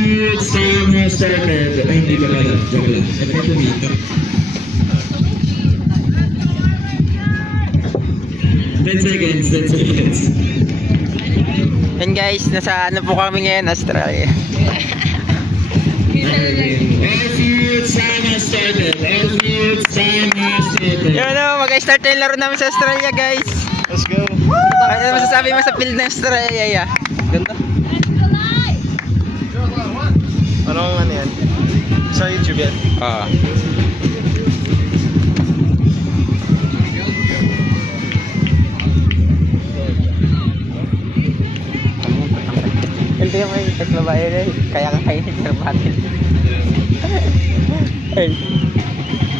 It's time has started. Ay, hindi ba pala? Joke lang. Ito dito. 10 seconds, 10 seconds. And guys, nasa ano po kami ngayon, Australia. It's time has started. It's time has started. Yun o, mag-start na yung laro namin sa Australia, guys. Let's go. Ano masasabi mo sa field ng Australia, ya? Ganda. Anong ano yan? Sa YouTube yan? Oo. Hindi mo yung tas babae na kaya ka kayo ni Sir Battle.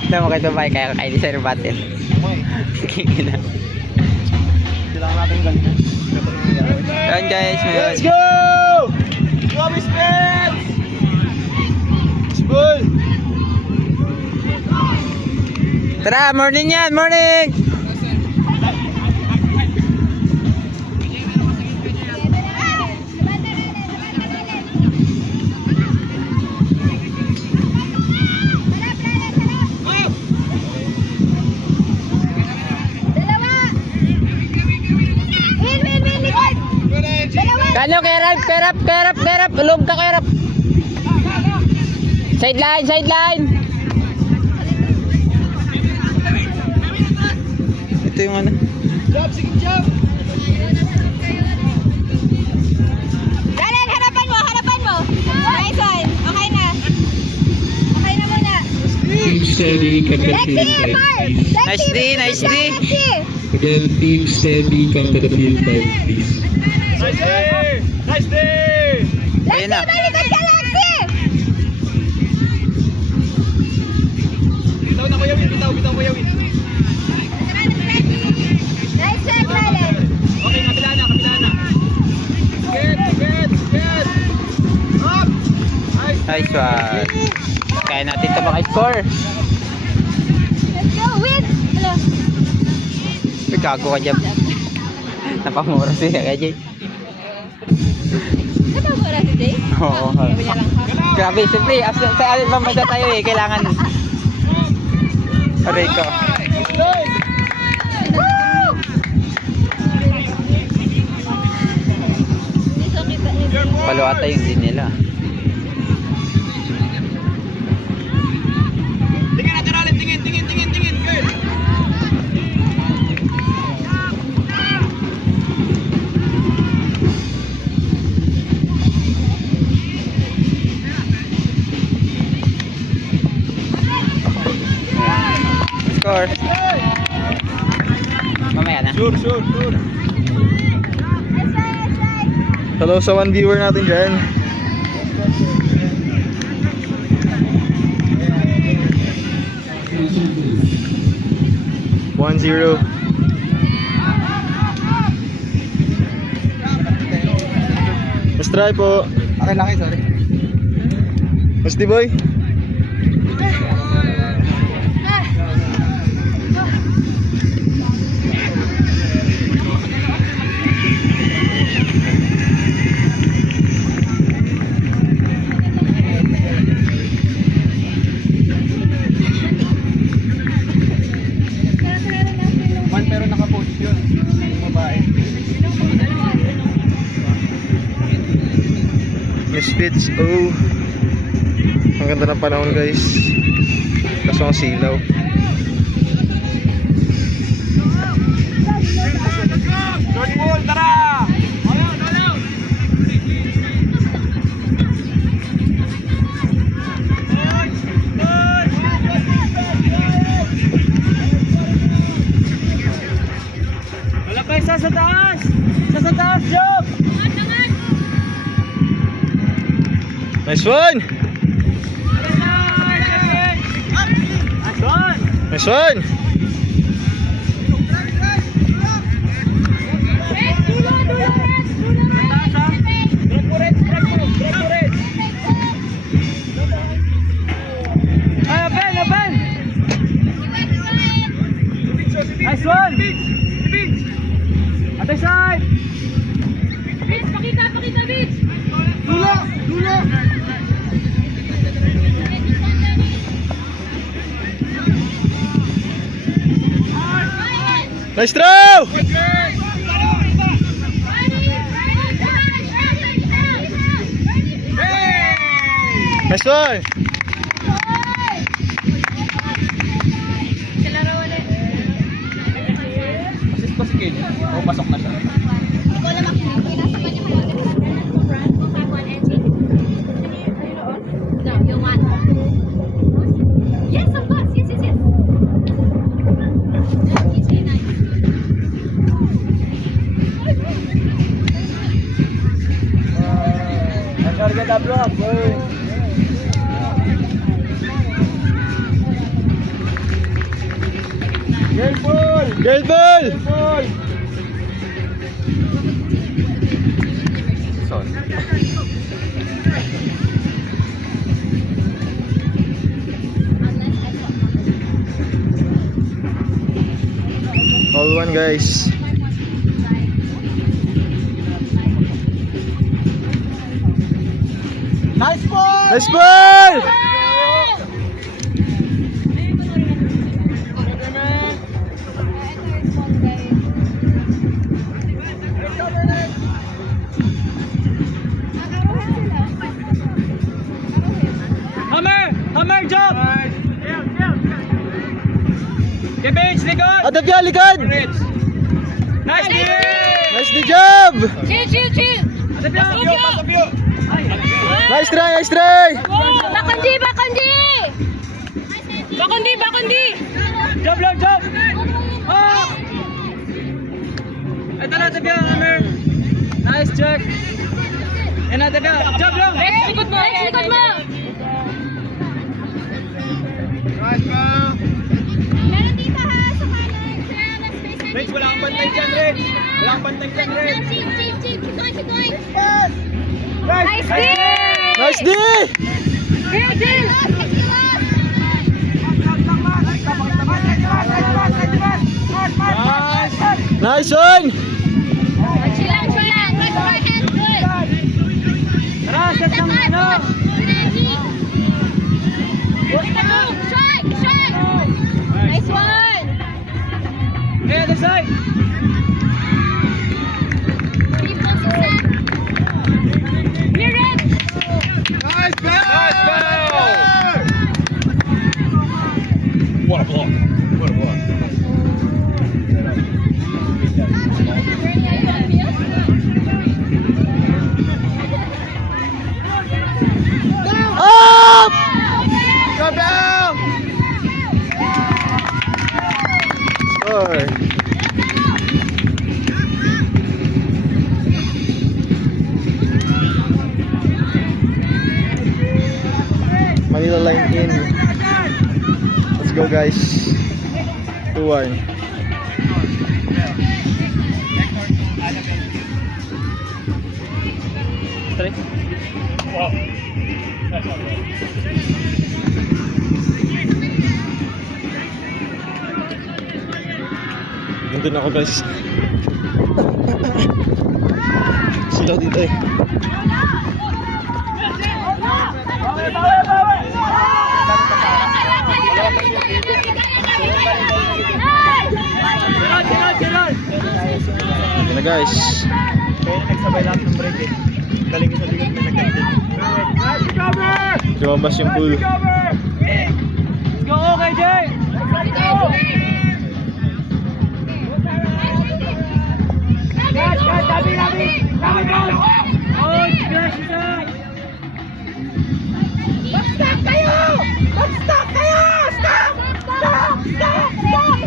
Hindi mo kayo babae kaya ka kayo ni Sir Battle. Sige na. Kailangan natin galingan. Ayan guys, Let's go! Go, Miss Pets! It's full! Tara, morning yan, morning! Kano, kerap, ulog ka kerap. Sideline. Ito yung ano. Jump, sige jump! Dalen, harapan mo. Nice one. Okay na muna. Team steady, come to the field side, please. Nice D. Again, team steady, come to the field side, please. Nice day! Ayun na. Malikot ka, Lexi! Bitaw na Kuya Win, bitaw Kuya Win. Nice shot, Dalen. Okay, kabila na. Get! Up! Nice one. Kaya natin ito maka-score. Let's go, win! Hello. Gago ka dyan. Napamura siya kaya Jay. Ano mo na today? Oo. Grabe, siyempre, sa alin mamasa tayo eh, kailangan. Aray ko. Palo ata yung din nila. Tingin natin ulit, tingin, girl! Score. Mamaya na. Sure. Hello sa one viewer natin dyan. One zero. Let's try po. Okay lang, sorry. Musty boy. Pero naka-post yun. Babae. Misfits. Oh. Ang ganda ng panahon guys. Kaso ang silaw. Jordi Bull, tara! Sa taas, jump! Nice one! Nice one! Nice one! Other side! Pakita, Vince! Dula! Nice throw! Nice one! Assist pa si Kid. O, pasok na siya. No, you want. Yes, of course. Yes, yes, yes. Nakarga na block. Game ball! Great ball! Ball! Sorry. All one, guys. Nice ball! Nice ball! Hammer! Hammer, jump! Kibage, likod! At the likod! Nice D! Nice the job! Chill, chill, chill. Nice try, nice try! Bakandi, bakandi. Bakandi, bakandi. Jump lang, jump! Oh! Ito na, tabi ang hammer! Nice check! Yan na, tabi ang jump lang! Likod mo, likod mo. Meron dito ha, sa kanan. Rich, wala kang bantay dyan, Rich! Wala kang bantay dyan, Rich! Chill, chill, chill. Keep going, keep going. Nice! Nice D! Chill, chill. Nice one! Chill lang, chill lang. Good forehand, good. Tara, set ng ano! Strike, strike. Nice one. Hey, other side! People success. Clear it. Nice ball! Nice ball! What a block! What a block! Up! Come down! Oy. Manila line in. Let's go, guys. 2-1. Nandun ako, guys. Sila dito eh. Yun na, guys. Kaya nagsabay lahat ng break eh. Galing sa likod may nagkakit. Lumabas yung pool. Let's go, okay, Jay! Oh, splash isa! Stop kayo! Stop kayo! Stop! Stop! Stop! Stop!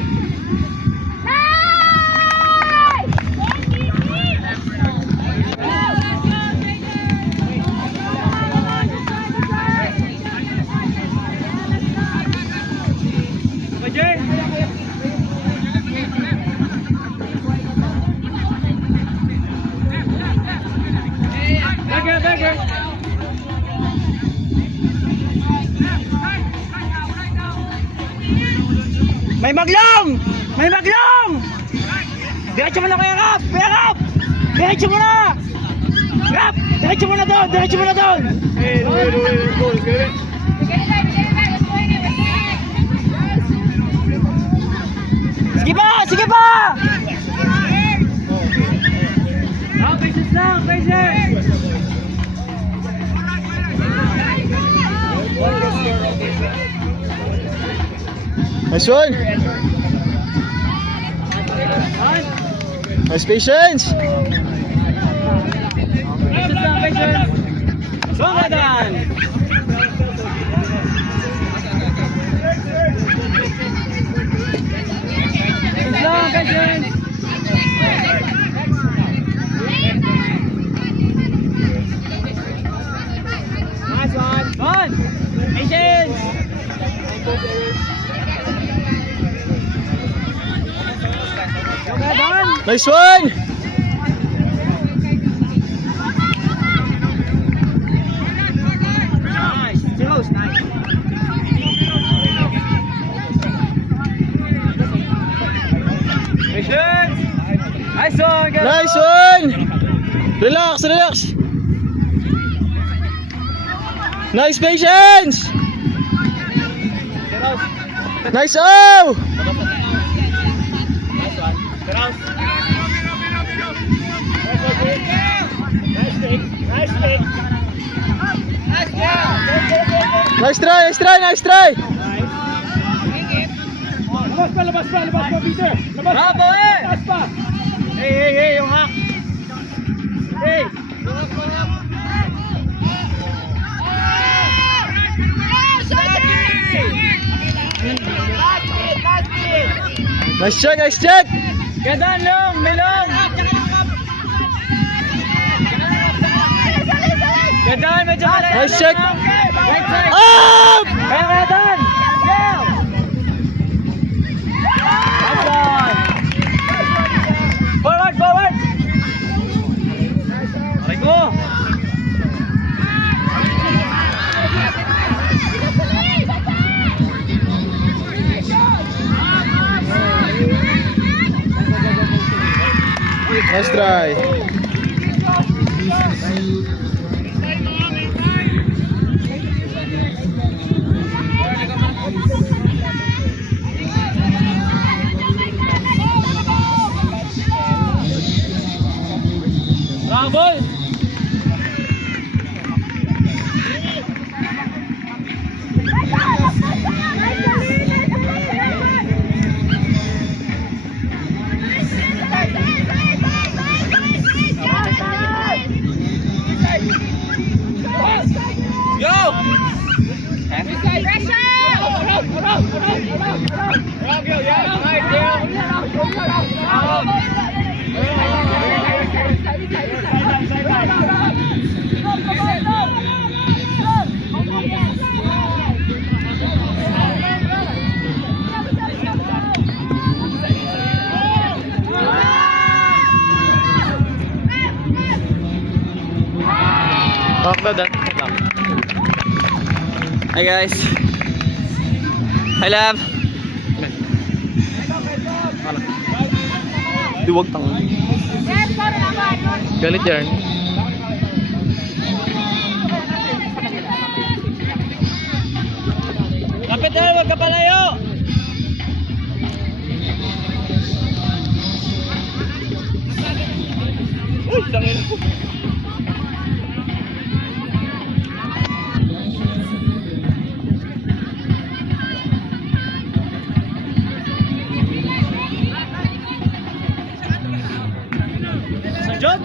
Okay, Jay! Beggar! May maglong! May maglong! Diretso mo na kaya Rap! Kaya Rap! Diretso mo na! Rap! Diretso mo na doon! Diretso mo na doon! Sige pa! Sige pa! Oh, patience lang! Patience! Nice one. Nice patience. Patience lang! Patience! Sumadan! Patience lang! Patience! Nice one! One! Patience! Okay, done! Nice one. Nice! Close! Nice! Patience! Nice one! Get Nice up. one. Relax, relax. Nice patience. Get out! Nice oh. Get out! Nice pick! Nice pick! Nice pick! Nice try, nice try, nice try. Labas pa, Peter! Bravo, eh! Labas pa! Hey, yung hack! Hey! Nice check, nice check. Gandaan lang! Melong! Gandaan, medyo malayo. Nice check. Right side! Up. Kaya Dan! Yeah! Nice one! Forward! Aray ko! Nice try. Bravo! Hi guys. Hi love. Duwag tang. Galit yan. Kapit na, huwag ka palayo. Uy, tangin ko. John?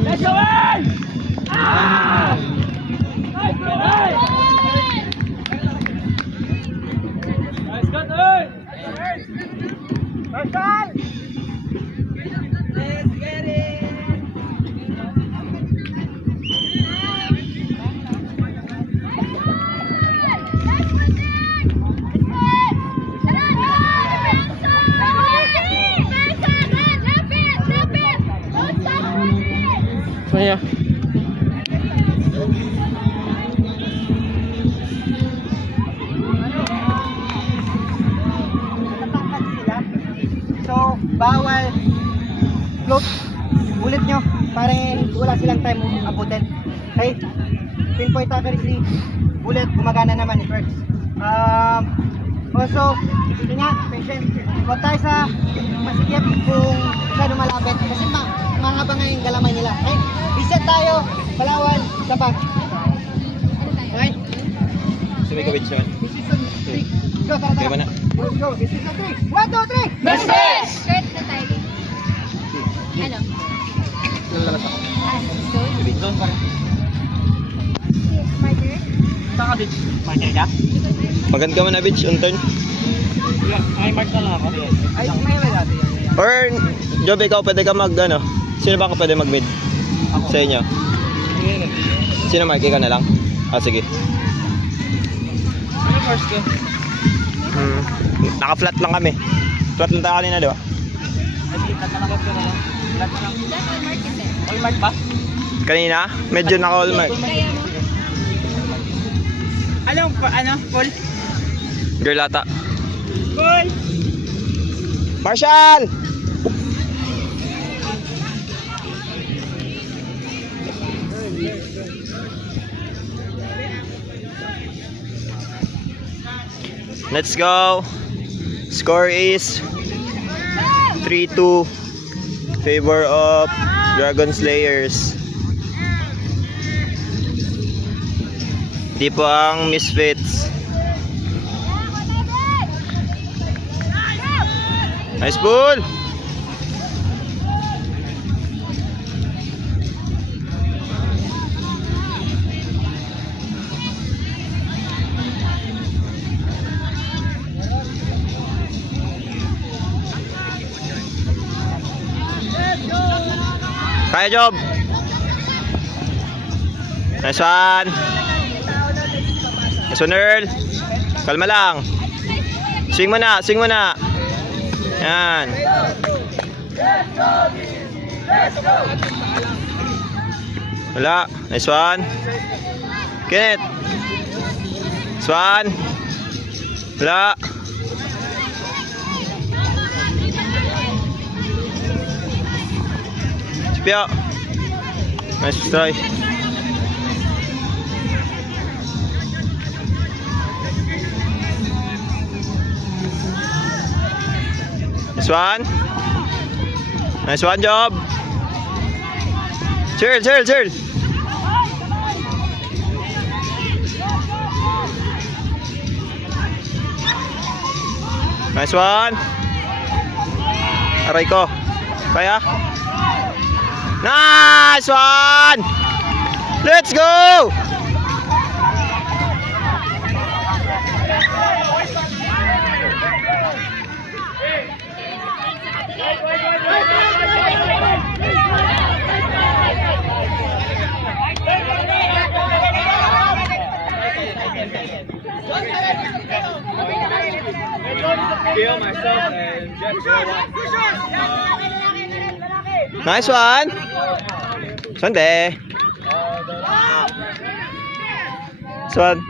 Let's go in! Ah! Nice play! Nice cut, hey! Let's get it! Maya. So, bawal float ulit nyo para wala silang time abutin. Okay? pinpoint accuracy, bullet, gumagana naman, it works. Also, yun nga, patient. Huwag tayo sa masikip kung masyado malapit. Kasi mahaba nga yung galamay nila. Okay? Reset tayo. Palawan. Isa pa. Okay? So may kawit siya. Decision 3. Go, tara, Okay tara. mo na. Let's go. Decision 3. 1, 2, 3. Business! Shirt na tayo. Ano? Lalabas ako. Doon pa rin. Marker? Saka bitch. Marker ka? Maganda ka mo na, bitch, on turn. Ay, mark na lang ako. Ay, may natin. Or, Job, ikaw pwede ka mag, ano? Sino ba ka pwede mag-mid? Sa inyo? Sino, Mark? Ikaw na lang? Ah, sige. Ano first ko? Naka-flat lang kami. Flat lang tayo kanina, di ba? Ay, tatalakot ko na lang. Flat na lang. That all mark is there. All mark ba? Kanina, medyo naka-all mark. Kaya mo? Ano? Paul? Girl ata. Paul! Marshall! Let's go. Score is 3-2 favor of Dragon Slayers. Di po ang Misfits. Nice ball. Kaya, Job. Nice one. Nice one, Earl. Kalma lang. Swing mo na, swing mo na. Yan. Wala. Nice one. Kenneth. Nice one. Wala. Pio. Nice try. Nice one. Nice one, Job. Chill. Nice one. Aray ko. Kaya? Nice one! Let's go! Nice one! Sunday! Swan!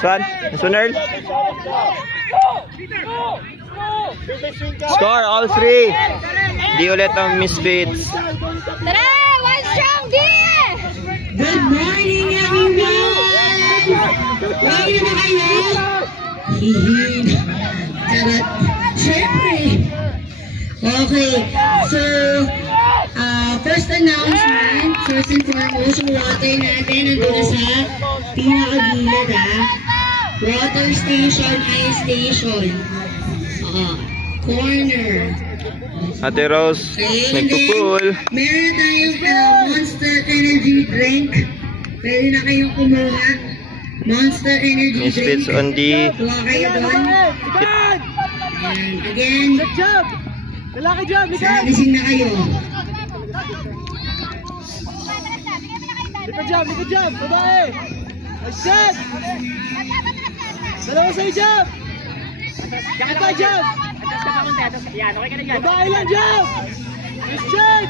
Nice one, Earl! Score all three! Di ulit ang Misfits. Tara! One strong D! Good morning, everyone! Ready na kayo? Hihin. Charot. Siyempre. Okay. So, first announcement. First and foremost, yung water natin nandun na sa pinakagilid, ha? Water station, ice station. Corner. Ate Rose, Okay, nagpo-pool. Meron tayong Monster Energy Drink. Pwede na kayong kumuha. Monster Energy Misfits Drink. on D. Kuha kayo doon. Likod! And again, Job! Lalaki Job! Likod! servicing na kayo. Likod Job! Babae! Nice shot! Dalawa sa'yo Job! Kita Job! Babae lang Job! Nice shot!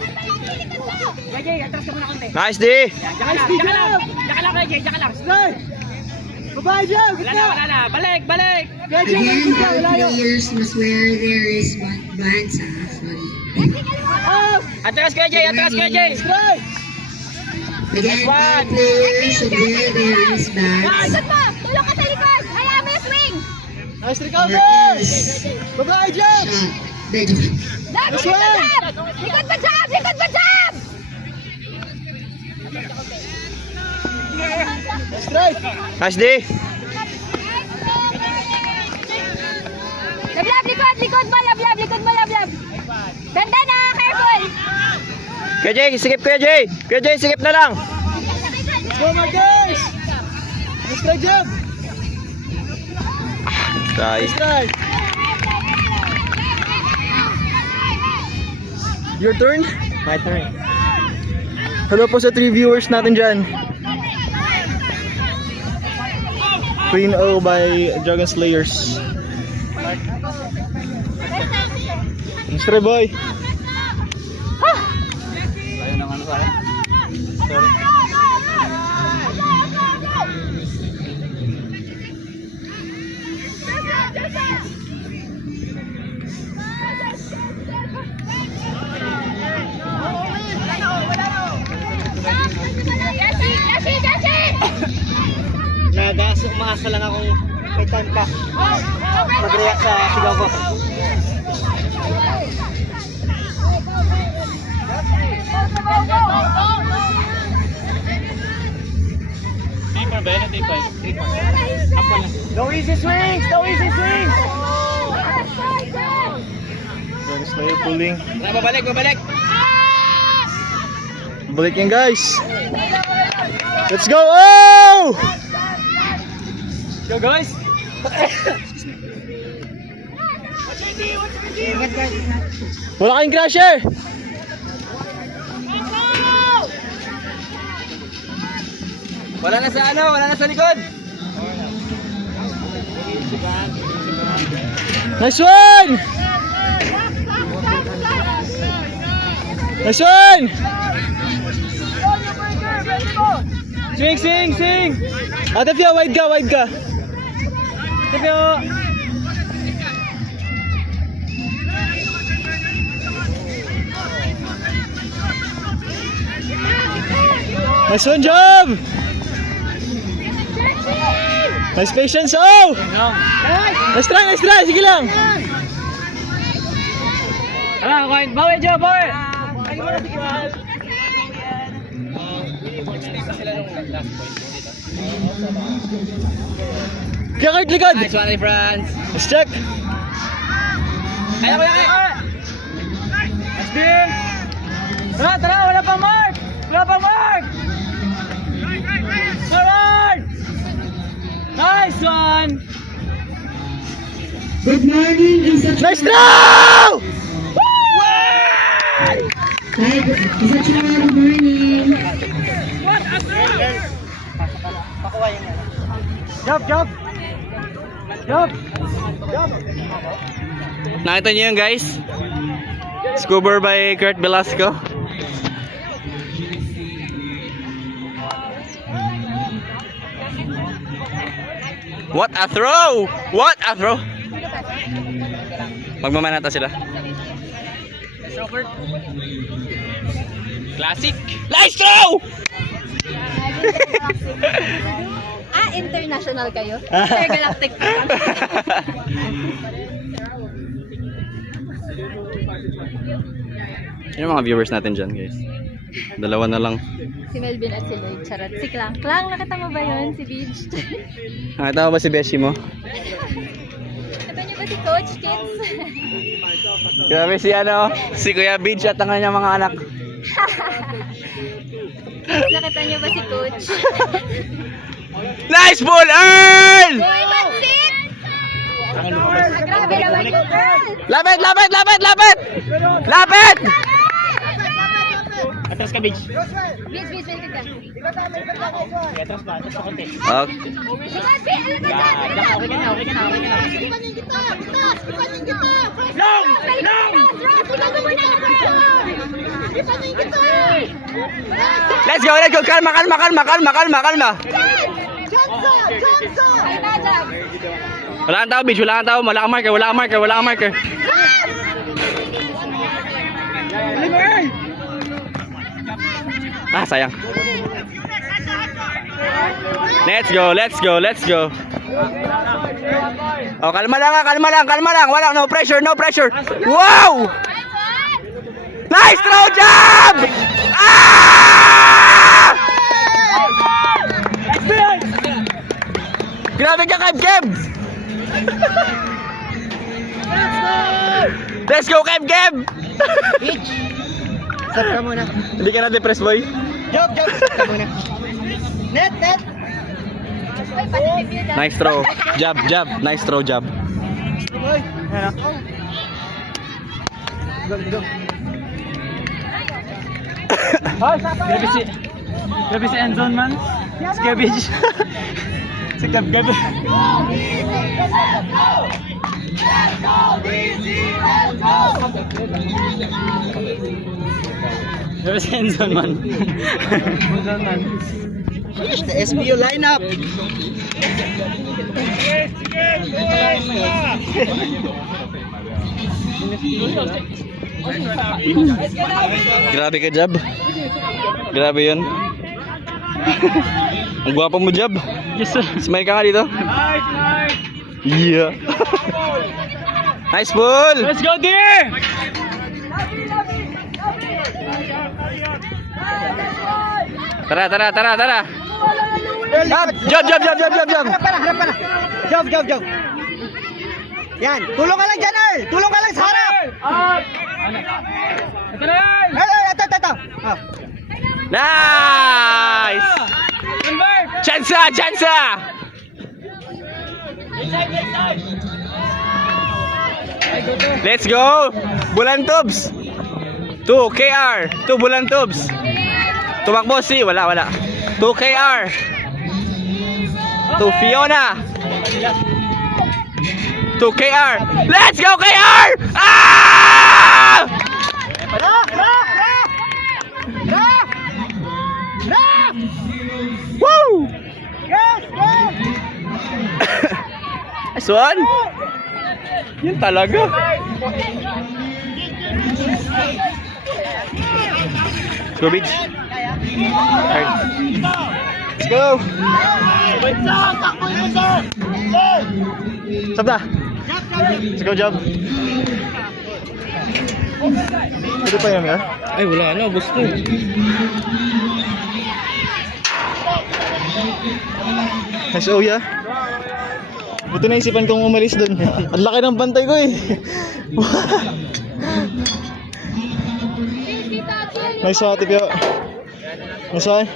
Nice D! Nice D Job! Slide! Babae Job! Gitna! Balik! Kaya Job! Again, Gitna! all Wala yun! players must wear their wristbands. Sorry. Up! Atras ka Jay! Atras ka, Jay! Strike! Again, all players should wear their wristbands. Ikot mo! Tulong ka sa likod! Hayaan mo yung swing! Nice recovery! Bye-bye, jump! Shot. Medyo. Jab! Likod pa jab! Likod pa jab! Likod pa jab! Strike! Nice D. Lablab! Likod! Likod mo! Lablab! Likod mo! Lablab! Ganda na! Careful! Kuya Jay, sikip Kuya Jay. Kuya Jay, sikip na lang. Go, Marcus! Strike jump! Try. Strike! Your turn. My turn. Hello po sa 3 viewers natin dyan. Queen O by Dragon Slayers. Mr. Boy. Umaasa lang akong may time pa. Mag-react sa sigaw ko. No easy swings! No easy swings! Dragon Slayer pulling. Babalik! Balik yan guys. Let's go! Oh! Go guys! Wala kayong crasher! Wala na sa likod! Nice one! Nice one! Swing! Ate Fia, wide ka. Nice one, job! Nice patience, oh! Nice try, sige lang! Bawi, Joe, bawi! Kaya kahit likod! Nice one, friends! Let's check! Kaya! Let's be! Tara! Wala pang mark! Forward! Nice one! Good morning, Isa Nice throw! Hi, Isa Chua, good morning. Jump! Nakita niyo yun guys? Scuba by Kurt Velasco. What a throw! Magmamanata sila. Classic! Nice throw! International kayo? Intergalactic pa. Yun yung mga viewers natin dyan guys. Dalawa na lang. Si Melvin at si Lloyd. Charot. Si Klang. Klang, nakita mo ba yun? Si Beach. Nakita mo ba si Beshi mo? Nakita niyo ba si Coach, kids? Grabe si Kuya Beach at ang kanyang mga anak. Nakita niyo ba si Coach? Nice ball, Earl! Uy, pansit! Grabe naman yung girl! Lapit! Atras ka, Beach. Beach, ikot ka. Atras pa konti. Okay. Likod, Beach! Alam ka dyan! Ipanin kita! Butas! Ipanin kita! Long! Ross! Likod mo muna! Ipanin kita! Let's go! Kalma! Johnson! Ay na, Jack! Wala kang tao, Beach. Wala kang marker. Ah, sayang. Let's go, let's go, let's go. Oh, kalma lang. Wala, no pressure. Wow! Nice throw job! Ah! Grabe ka, Kev! Let's go, Kev! Stop ka muna. Hindi ka na depressed, boy. Job. Stop ka muna. Net. Nice throw. Jab. Nice throw, jab. Boy. Go. Gabi si Endzone man. Si Gabich. Si Gabi. Gabi si Endzone man. Finish the SBU lineup. Grabe ka, Jab. Grabe yun. Ang gwapo mo, Jab. Yes sir. Smile ka nga dito. Yeah. Nice ball. Let's go dear! Tara. Jab. Harap ka na. Job. Yan. Tulong ka lang dyan, Earl. Tulong ka lang sa harap. Ito na yan! Ito. Oh. Nice! Chance! Let's go! Bulantobs! 2 KR! 2 Bulantobs! Tumakbo si! Wala. 2 KR! 2 Fiona! 2 KR! Let's go KR! Ah! Woo! Yes! Nice one! Yun talaga. Let's go, Beach. Let's go! Stop na! Let's go, Job. Pwede pa yun, ha? Ay wala na, ubos ko. Nice Oya. Buti naisipan kong umalis doon. Ang laki ng bantay ko eh. Nice hati Pio. Nice one.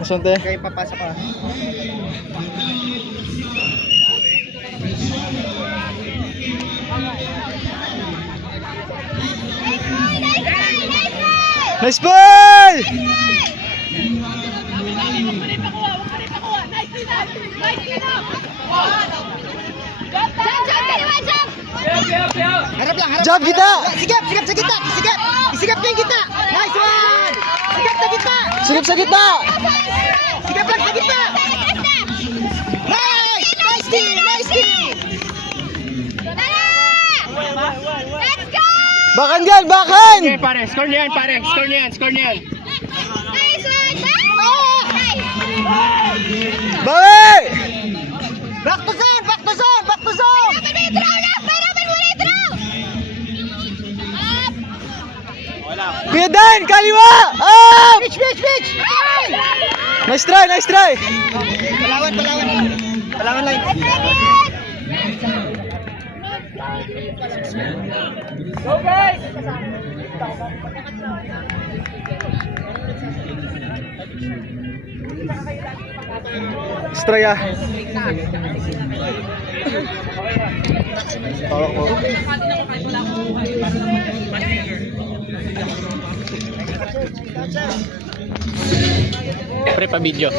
Nice one, te. Okay, papasok ka. Nice ball! Harap lang. Job kita! Sigap sa gitna. Isigap ka yung gitna. Nice one! Sigap sa gitna. Sigip sa gitna! Sigap lang sa gitna. Nice! Nice team! Let's go! Bakan dyan! Bakan! Pare, score niyan. Nice one! Bawi! Back to zone! Kuya Dan! Kaliwa! Up! Pitch! Nice try! Palawan lang. Go guys! Straya. Tawag mo. Pre pa video.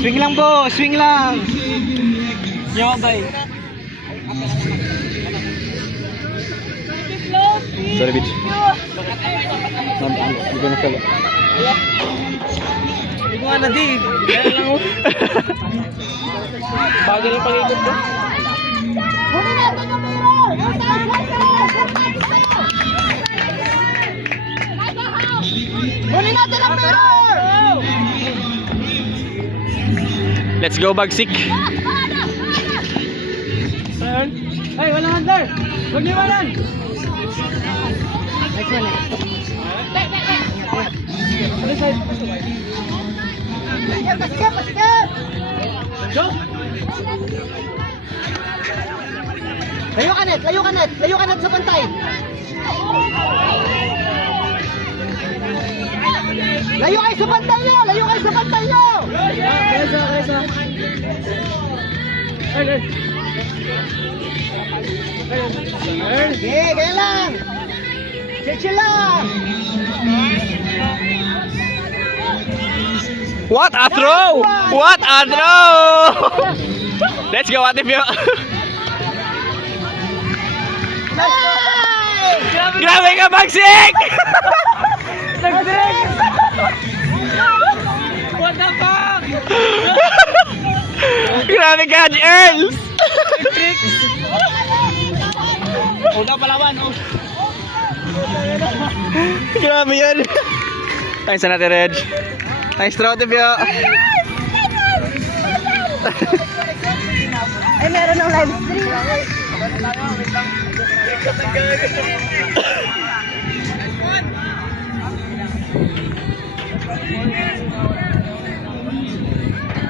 Swing lang po, Yo, bye. Sorry, bitch. Hindi ko na sala. Hindi ko nga na di. Kaya lang oh. Bagal yung pag-ikot ko. Huli natin yung mirror! natin ang mirror! Let's go, Bagsik. Ay, walang under. Huwag niwalan. Next one. Pasikip! Go. Layo ka net! Layo ka net sa pantay! Layo kayo sa pantay nyo! Okay, kaya lang! Chill lang! What a throw! What a throw! Let's go, Ate Pio. Nice! Grabe ka, Bagsik! Nag-drink. What the fuck? Grabe ka, Earls! Huwag na palawan, oh. Grabe yan. Nice na natin, Reg. Nice throw, Ate Pio. Ay, meron ng live stream.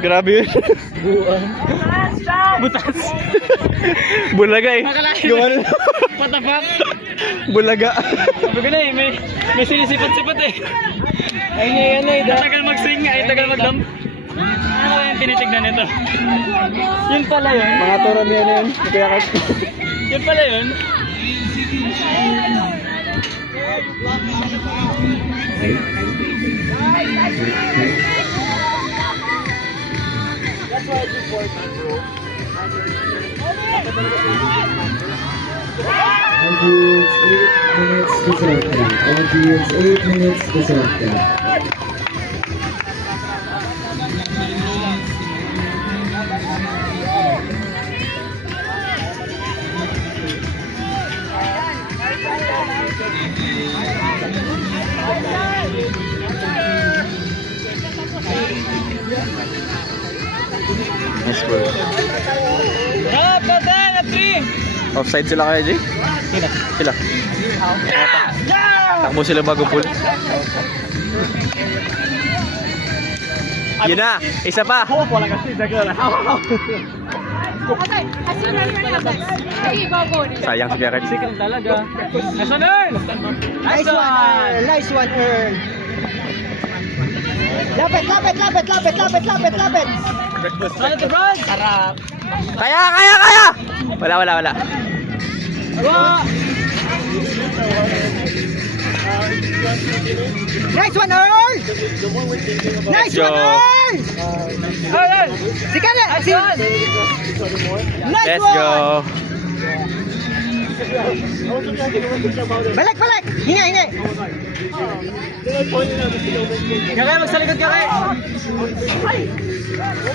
Grabe yun. Butas. Bulaga eh. Gumano. What the fuck? Bulaga. Sabi ko na eh, may sinisipat-sipat eh. Ay, ano eh. Tagal mag-swing, ay tagal mag-dump. Ano yung tinitignan nito? Yun pala yun. Mga turon yan yun. Kaya ka. Yun pala yun. Audience 8 minutes to Softa. Nice ball. Up, patan, at 3. Offside sila kaya, Jay? Sila. Takbo sila bago pull. Yun na, isa pa. Wala kasi, dagla na. Sayang si Garrett. Sikat talaga. Nice one, Earl! Nice one, Earl! Nice one, Earl! Lapit! Solid the front! Harap! Kaya! Wala. Nice one, Earl! Nice go. one, Earl! Earl! Sikat na! Nice one! Nice Let's one! go. Balik! Hinga! Kakay, magsalikod kakay!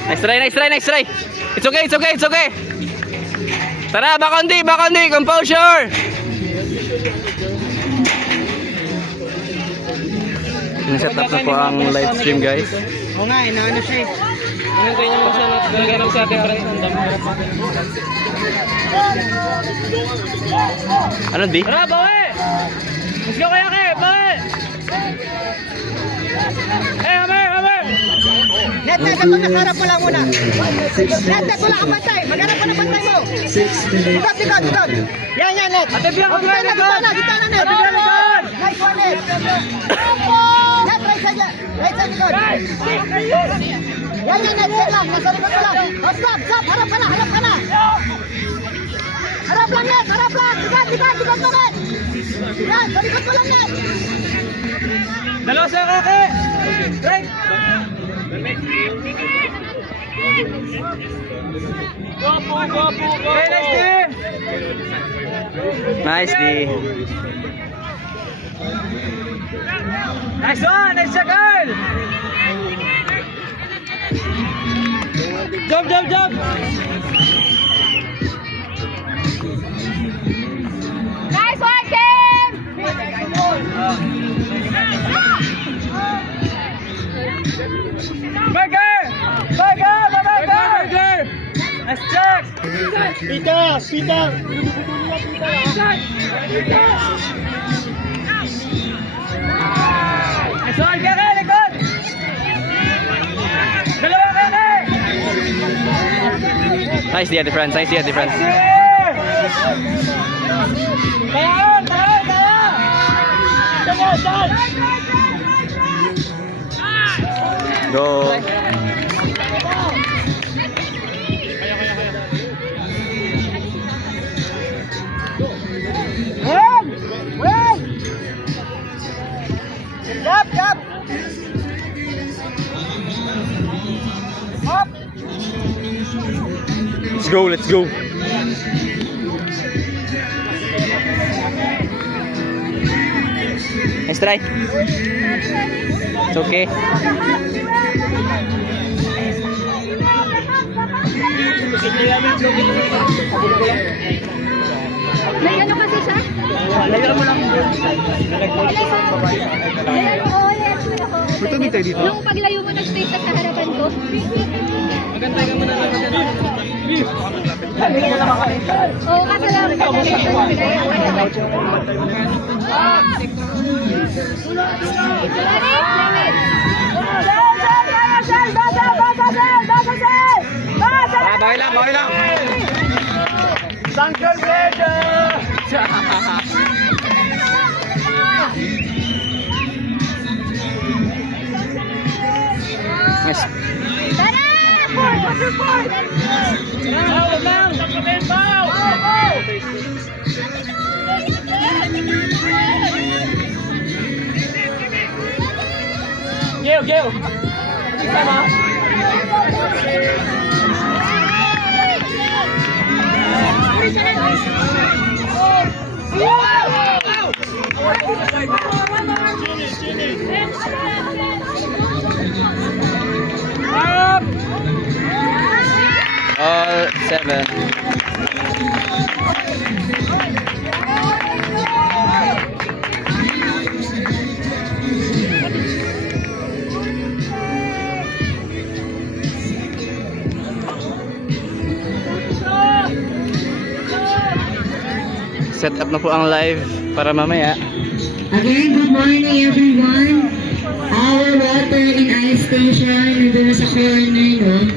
Nice try. It's okay. Tara, Bakondi, composure. Set up na po ang live stream, guys. Oo nga, inaano siya eh. Hinintay niyo lang siya na talaga sa ating friends. Ano, di? Tara, bawi! Let's go kaya kayo, bawi! Hey, Amer! Net, ito nasa harap mo lang muna. Net, wala kang bantay. Maghanap ka ng bantay mo. 6 minutes. Likod. Yan, net. Ate Bianca, Oh, gitna na, net. Nice one, net. Net, right side likod. Yan, net. Set lang. Nasa likod mo lang. Oh, stop. Harap ka na. Harap lang, net. Likod mo, net. Yan, sa likod mo lang, net. Dalawa sa kakay! Right! Go! Hey, Nice, di. nice one! Nice shot, girl! Jump! Nice one, Kim! Burger! Burger! Burger! Let's check! Pita! Pita! Let's on! Kere! Likod! Dalawa kere! Nice the difference. Nice the difference. Tayan! Tayan! Tayan! Tayan! Tayan! Go. Win! Win! Jab! Jab! Up! Let's go. Let's go. Nice try. It's okay. May ano kasi siya? Layo mo lang. Ayan, oo, yes. Ito dito dito. Yung paglayo mo nag-stay sa harapan ko. Maganda ka muna lang. Oo, kasi lang. Bawi lang. Bawi lang. Sangkal Bleder! Nice. Tara! Four! Wag lang! Bow! Geo! Sama! All 7. Set up na po ang live para mamaya. Again, good morning everyone. Our water and ice station nandun sa corner, no?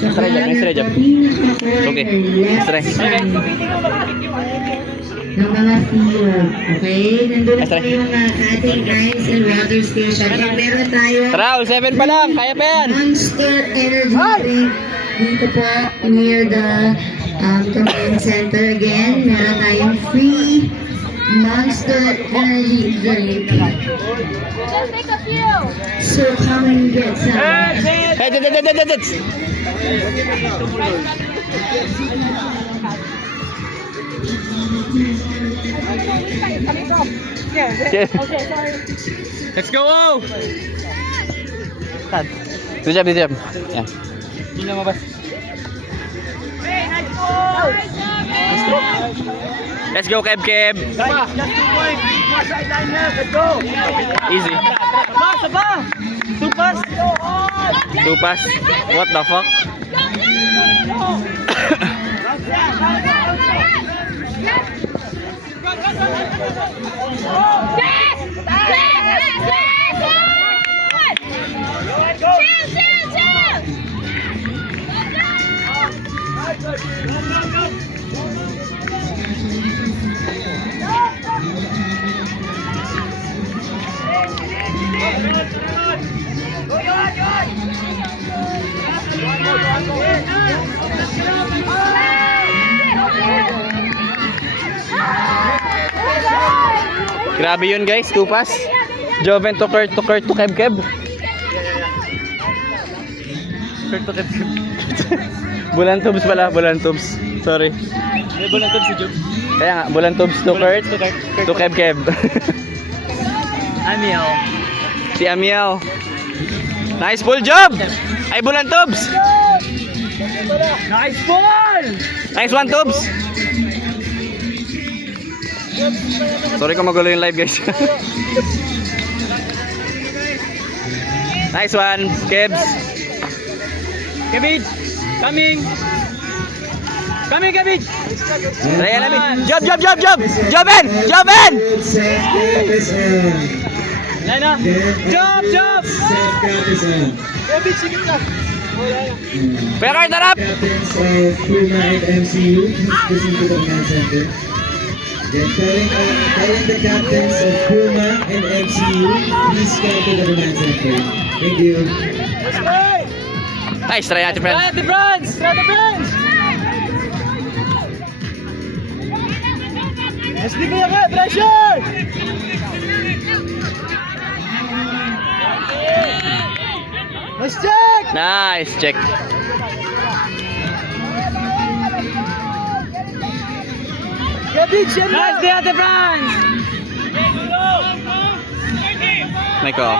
Sa Try job, corner, try job. pinaka-corner, Okay. left Try. side ng mga field. Okay? Nandun Try. po yung ating ice and water station. And meron tayo Tara, all 7 pa lang. Kaya pa yan. Monster Energy Drink. Dito po, near the command center again. Meron tayong free Monster Energy Drink. Just make a few. So come and get some. Hey, that's. Let's go! Good job. Yeah. Hindi na mabas. Let's go, Keb. Just 2 points. More sideliners. Let's go! Easy. Saba! 2 pass! 2 pass. What the fuck? Grabe yun, guys. 2 pass. Joven to Kurt to Keb. Kurt to Keb. Bulantubs pala, Bulantubs. Sorry. May bulantog si Job. Kaya nga, Bulantubs to Kurt to Keb. Amiel. Si Amiel. Nice full job! Ay, Bulantubs! Nice ball! Nice one, Tubs! Sorry kung magulo yung live, guys. Nice one, Kebs. Cabbage! Coming! Coming, cabbage! Raya namin. Job! Jobin! Safe cap is on. Ayun na! Job! Safe cap is on. Kevin, sige ka. Kuya Kurt, harap! Captains of Puma and MCU, please listen to the command center. Then calling the captains of Puma and MCU, please come to the command center. Thank you. Nice, try natin, friends. Try the France! SD ko yan, pressure! Nice check! Nice, check. Kevin, siya na! Nice day, Ate France! Michael.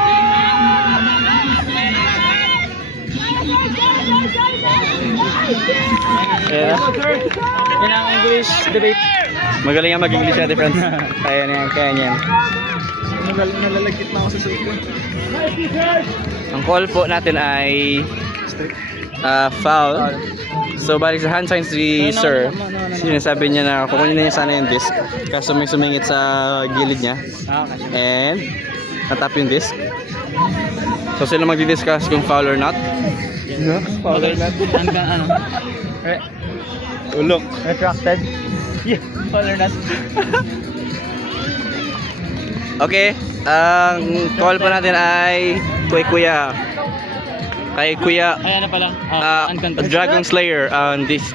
Yeah. Yan ang English debate. Magaling nga mag-English natin, friends. Kaya niya yan. Nalalagkit na ako sa suit ko. Ang call po natin ay foul. So balik sa hand signs si Sir, sinasabi niya na kukunin niya sana yung disc, kaso may sumingit sa gilid niya and natap yung disc. So sila magdi-discuss kung foul or not. Foul or not? Ano? Ulok. Retracted? Yeah, foul or not? Okay, ang call po natin ay kay Kuya Ay, ano pala? Uncontested. Dragon Slayer on disc.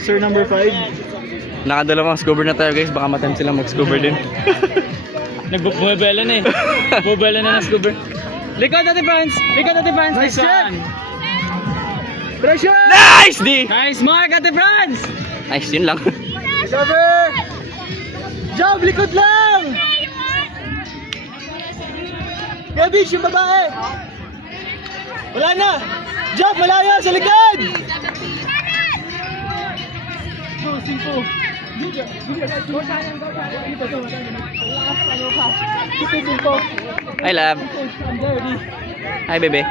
Sir number 5. Nakadalawang scuba na tayo, guys, baka matem sila mag-scuba din. Bumibela na eh. Bumibela na ng scuba. Likod Ate France! Nice check! Pressure! Nice D! Nice mark Ate France! Nice, yun lang. Cover! Job, likod lang! Kevin, yung babae! Wala na! Job, malayo sa likod! Hi, love. Hi, bebe.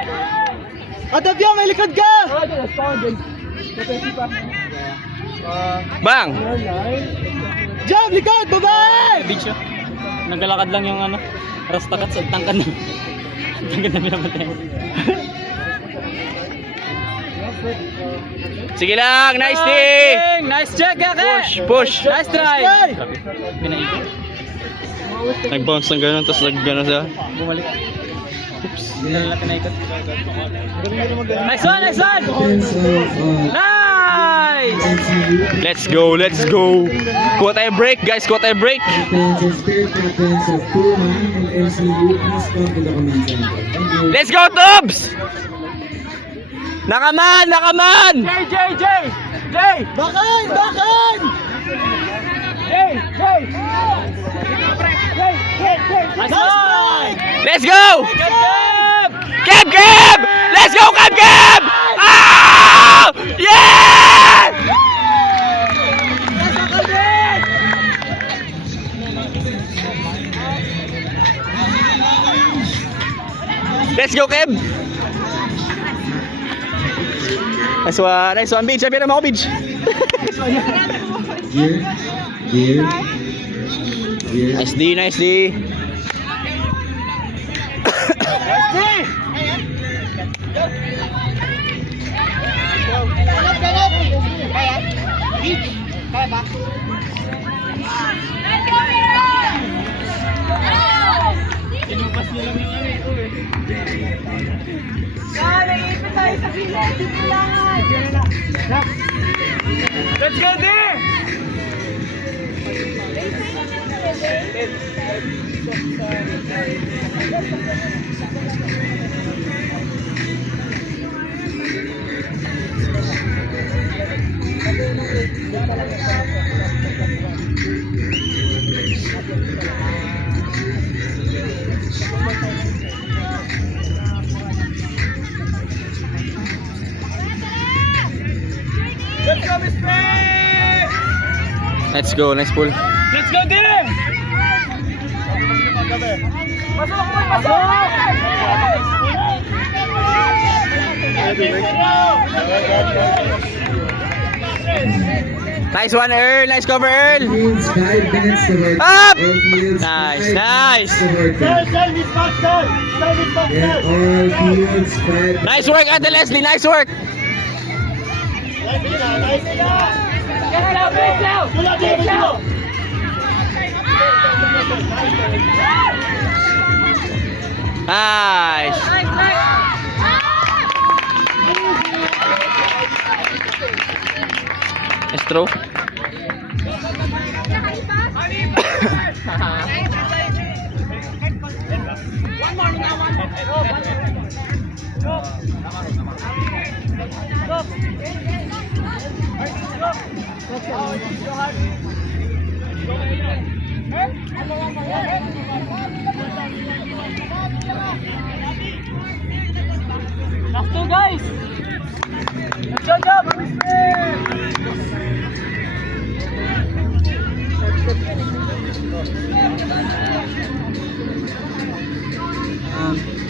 Atavio, may likod ka! Bang! Job, likod, babae! Beach yun. Naglalakad lang yung ano. Rastakat sa tangkad na. Tangkad na pinapatay. Sige lang, nice D! Nice check, Kake! Push! Nice try! Pinaikot. Nag-bounce ng gano'n, tapos nag-gano'n siya. Bumalik. Oops. Hindi na lang pinaikot. Nice one! Captains of Nice! MCU, Let's go! Kuha tayo break, guys, kuha tayo break! captains and spirit captains of Puma and MCU, please come to the command center. Thank you. Let's go, Tubs! Nakaman! Bakan! Nice one! Let's go! Keb! Let's go, Keb! Ah! Yeah! Let's go, Keb! Nice one, Beach. Sabi naman ako, Beach. Gear. Nice D. Kaya ba? Inupas niyo lang yung ano ito eh. Let's go there! Let's go, next pull. Let's go there! Nice one, Earl. Nice cover, Earl. Fields 5 minutes to work. Up! All fields Nice, 5 nice. minutes to work. Yeah, all fields 5. Nice work, Ate Leslie. Nice work. Nice. Nice throw. Last two, guys. Good job.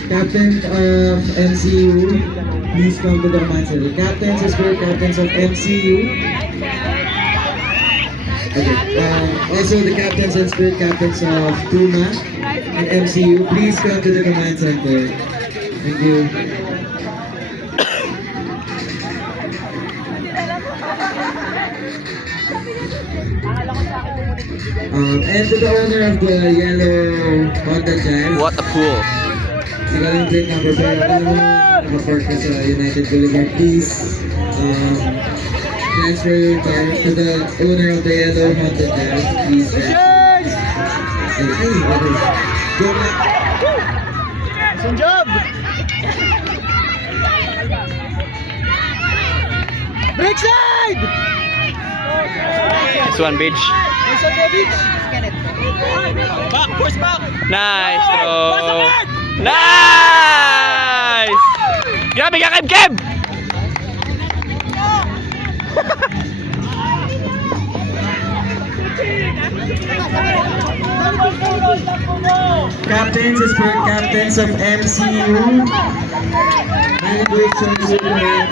Captain of MCU, please come to the command center. Captains as well, captains of MCU. Okay. Also the captains and spirit captains of Puma and MCU, please come to the command center. Thank you. And to the owner of the yellow Honda Jazz. What a pool. Magaling plate number pero alam mo nakapark ka sa United Boulevard. Please transfer your car to the owner of the yellow Honda Jazz. Please transfer. Ay, okay. Go back. Good job. Breakside. Nice one, Beach. Back, push back. Nice throw. Nice! Grabe ka, Keb! Captains is for captains of MCU.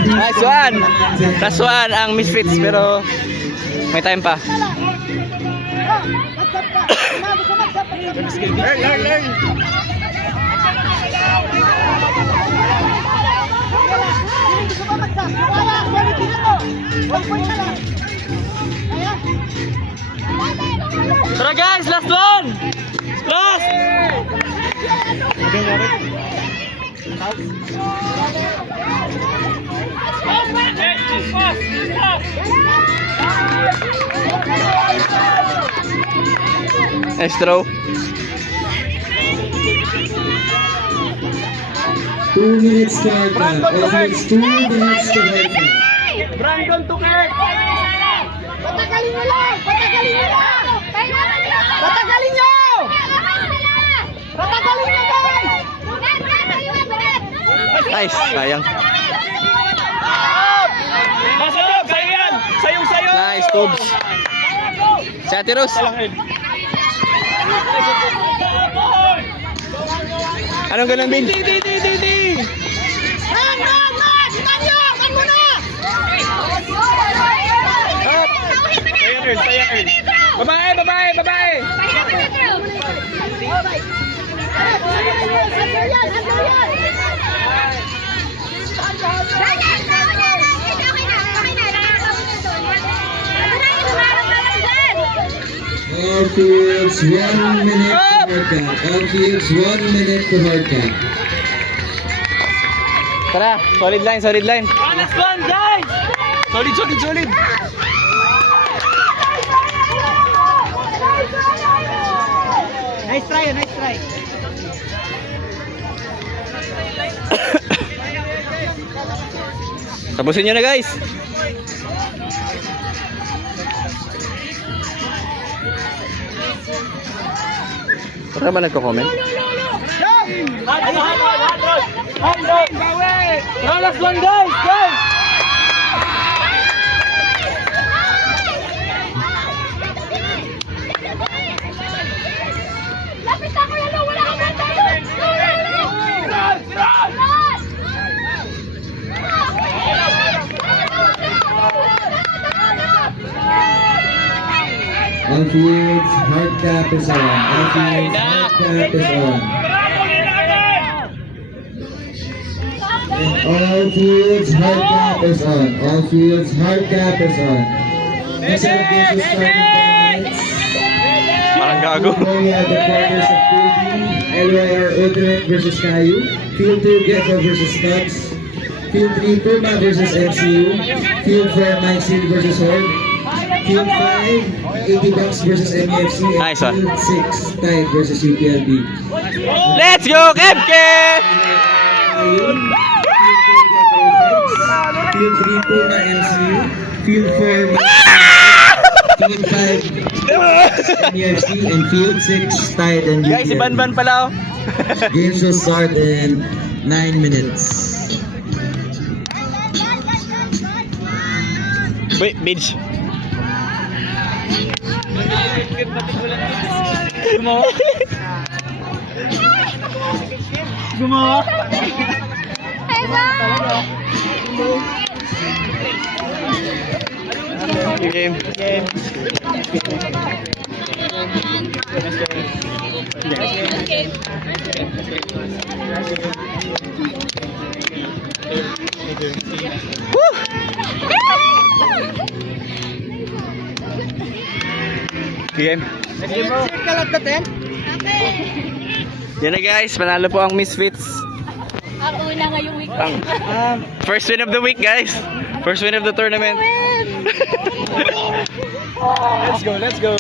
Nice one! Last one ang misfits pero may time pa. Learn. Tara guys, last one! Last! Nice throw. 2 minutes to work out. Almost 2 minutes to work out. Brandon Tukek! Patagalin nyo lang! Patagalin nyo lang! Patagalin nyo! Patagalin nyo, guys! Nice, sayang. Masarap! Sa'yo yan! Sayong-sayo! Nice, Tubs. Si Ate Rose. Anong ganun, Bin? Di! Run! Ikan nyo! Ikan mo na! Saya Earl. Babae! All fields 1 minute to work out. All fields 1 minute to work out. Tara, solid line. Last one, guys! Solid! Nice try. Tapusin nyo na, guys. Para ba nagko-comment? Last one, guys! Lapit ako yan, wala ka ba tayo? All fields, hard cap is on. All fields, hard cap is on. And all fields, hard cap is on. All fields, hard cap is on. Next set of games will start in 10 minutes. Parang gago. We have the quarters of Pool B, LYR Ultimate versus Caillou. Field 2, Gecko versus Studs. Field 3, Puma versus MCU. Field 4, Mindseed versus Horde. Field 5, 80 Bucks versus MEFC. And Nice one. Field 6, Tide versus UPLB. Let's go, Kevke! Field 3, Puma MCU. Field 4, Field 5, MEFC. And Field 6, Tide and UPLB. Guys, si Banban pala oh. Games will start in 9 minutes. Wait, Midge. Gumawa. Gumawa. Game. Game. Circle at the 10. Yan na guys, panalo po ang Misfits. Ang una ngayong week. Ang first win of the week guys. First win of the tournament. Let's go, let's go.